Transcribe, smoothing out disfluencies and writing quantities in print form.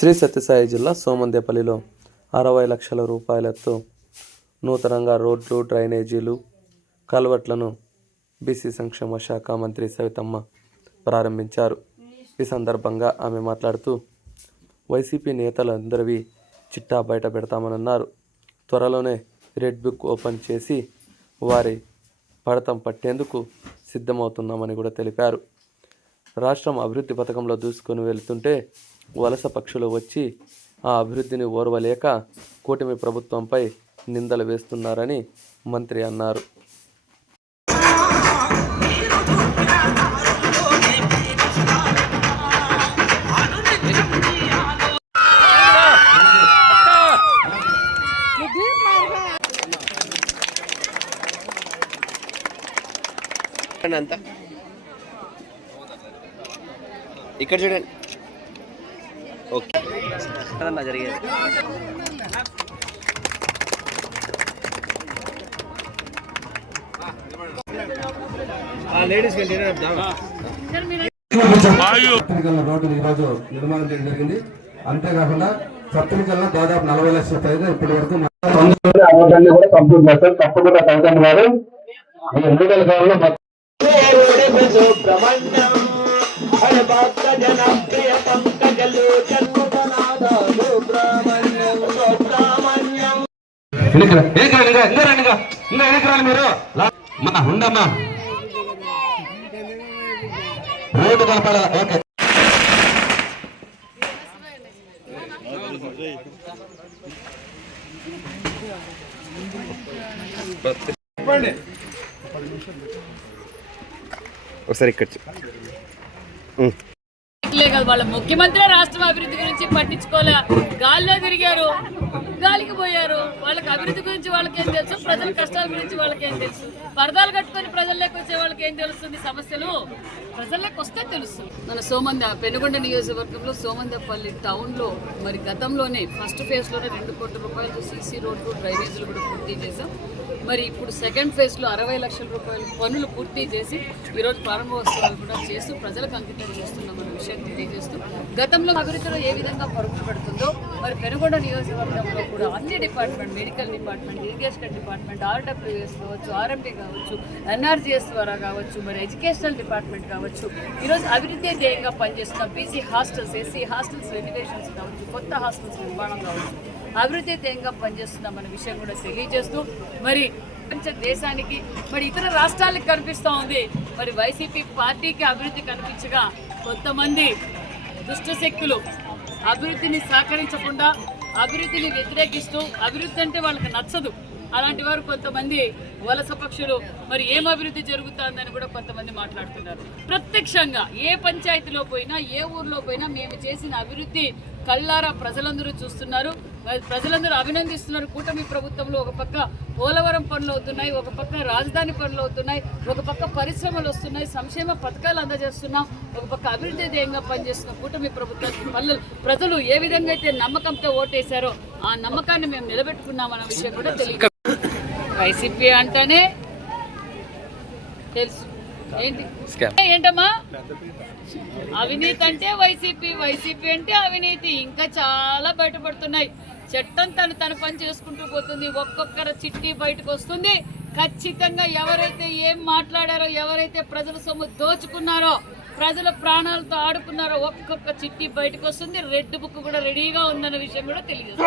శ్రీ సత్యసాయి జిల్లా సోమందేపల్లిలో 60 లక్షల రూపాయలతో నూతనంగా రోడ్లు, డ్రైనేజీలు, కల్వర్ట్లను బీసీ సంక్షేమ శాఖ మంత్రి సవితమ్మ ప్రారంభించారు. ఈ సందర్భంగా ఆమె మాట్లాడుతూ వైసీపీ నేతలందరివి చిట్టా బయట పెడతామన్నారు. త్వరలోనే రెడ్ బుక్ ఓపెన్ చేసి వారి పడతం పట్టేందుకు సిద్ధమవుతున్నామని కూడా తెలిపారు. రాష్ట్రం అభివృద్ధి పథకంలో దూసుకొని వెళుతుంటే వలస పక్షులు వచ్చి ఆ అభివృద్ధిని ఓర్వలేక కూటమి ప్రభుత్వంపై నిందలు వేస్తున్నారని మంత్రి అన్నారు. అంతా ఇక్కడ చూడండి. ఓకే అదన్నా జరిగేది. రోడ్డు ఈరోజు నిర్మాణం చేయడం జరిగింది. అంతేకాకుండా సత్తునికల్లో దాదాపు 40 లక్షల పైగా ఇప్పటి వరకు అన్ని కూడా కంప్లీట్ చేస్తారు. తప్పకుండా సౌకర్యం గారు ఈ 2 కాలంలో మీరు ఉండమ్మా రోడ్డు కలపాలి. ఓకే ఒకసారి ఇక్కడ వాళ్ళ ముఖ్యమంత్రి రాష్ట్రం అభివృద్ధి గురించి పట్టించుకోలే, గాల్లో తిరిగారు, గాలికి పోయారు. వాళ్ళకి అభివృద్ధి గురించి వాళ్ళకేం తెలుసు, ప్రజల కష్టాల గురించి వాళ్ళకేం తెలుసు. పరదాలు కట్టుకొని ప్రజల్లోకి వచ్చే వాళ్ళకి ఏం తెలుస్తుంది? సమస్యలు ప్రజల్లోకి వస్తే తెలుసు. మన పెనుగొండ నియోజకవర్గంలో సోమందేపల్లి టౌన్లో మరి గతంలోనే ఫస్ట్ ఫేజ్లోనే 2 కోట్ల రూపాయలతో సీసీ రోడ్లు, డ్రైనేజీలు కూడా పూర్తి చేశాం. మరి ఇప్పుడు సెకండ్ ఫేజ్లో 60 లక్షల రూపాయల పనులు పూర్తి చేసి ఈరోజు ప్రారంభోత్సవాలు కూడా చేస్తూ ప్రజలకు అంకితం చేస్తున్నామన్న విషయాన్ని తెలియజేస్తూ గతంలో అభివృద్ధిలో ఏ విధంగా పరుగులు పెడుతుందో మరి పెనుగొండ నియోజకవర్గంలో కూడా అన్ని department, medical department, irrigation department, RWS కావచ్చు, ఆర్ఎంపీ కావచ్చు, ఎన్ఆర్జీఎస్ ద్వారా కావచ్చు, మరి ఎడ్యుకేషనల్ డిపార్ట్మెంట్ కావచ్చు, ఈరోజు అభివృద్ధి ధ్యేయంగా పనిచేస్తున్న BC hostels, SC hostels renovations కావచ్చు, కొత్త హాస్టల్స్ నిర్మాణం కావచ్చు, అభివృద్ధి ధ్యేయంగా పనిచేస్తున్నామన్న విషయం కూడా తెలియజేస్తూ మరి దేశానికి మరి ఇతర రాష్ట్రాలకు కనిపిస్తూ ఉంది. మరి వైసీపీ పార్టీకి అభివృద్ధి కనిపించగా కొంతమంది దుష్ట శక్తులు అభివృద్ధిని సహకరించకుండా అభివృద్ధిని వ్యతిరేకిస్తూ అభివృద్ధి అంటే వాళ్ళకి నచ్చదు. అలాంటి వారు కొంతమంది వలస పక్షులు మరి ఏం అభివృద్ధి జరుగుతుందని కూడా కొంతమంది మాట్లాడుతున్నారు. ప్రత్యక్షంగా ఏ పంచాయతీలో పోయినా, ఏ ఊర్లో పోయినా మేము చేసిన అభివృద్ధి కళ్ళారా ప్రజలందరూ చూస్తున్నారు, ప్రజలందరూ అభినందిస్తున్నారు. కూటమి ప్రభుత్వంలో ఒక పక్క పోలవరం పనులు అవుతున్నాయి, ఒక పక్క రాజధాని పనులు అవుతున్నాయి, ఒక పక్క పరిశ్రమలు వస్తున్నాయి, సంక్షేమ పథకాలు అందజేస్తున్నాం, ఒక పక్క అభివృద్ధి ధ్యేయంగా పనిచేస్తున్న కూటమి ప్రభుత్వానికి ప్రజలు ఏ విధంగా అయితే నమ్మకంతో ఓటేశారో ఆ నమ్మకాన్ని మేము నిలబెట్టుకున్నామన్న విషయం కూడా తెలియదు. వైసీపీ అంటేనే తెలుసు ఏంటమ్మా అవినీతి అంటే వైసీపీ, వైసీపీ అంటే అవినీతి, ఇంకా చాలా బయటపడుతున్నాయి. చట్టం తన పని చేసుకుంటూ పోతుంది. ఒక్కొక్కరు చిట్టి బయటకు వస్తుంది. ఖచ్చితంగా ఎవరైతే ఏం మాట్లాడారో, ఎవరైతే ప్రజల సొమ్ము దోచుకున్నారో, ప్రజల ప్రాణాలతో ఆడుకున్నారో ఒక్కొక్క చిట్టి బయటకు వస్తుంది. రెడ్ బుక్ కూడా రెడీగా ఉందన్న విషయం కూడా తెలియదు.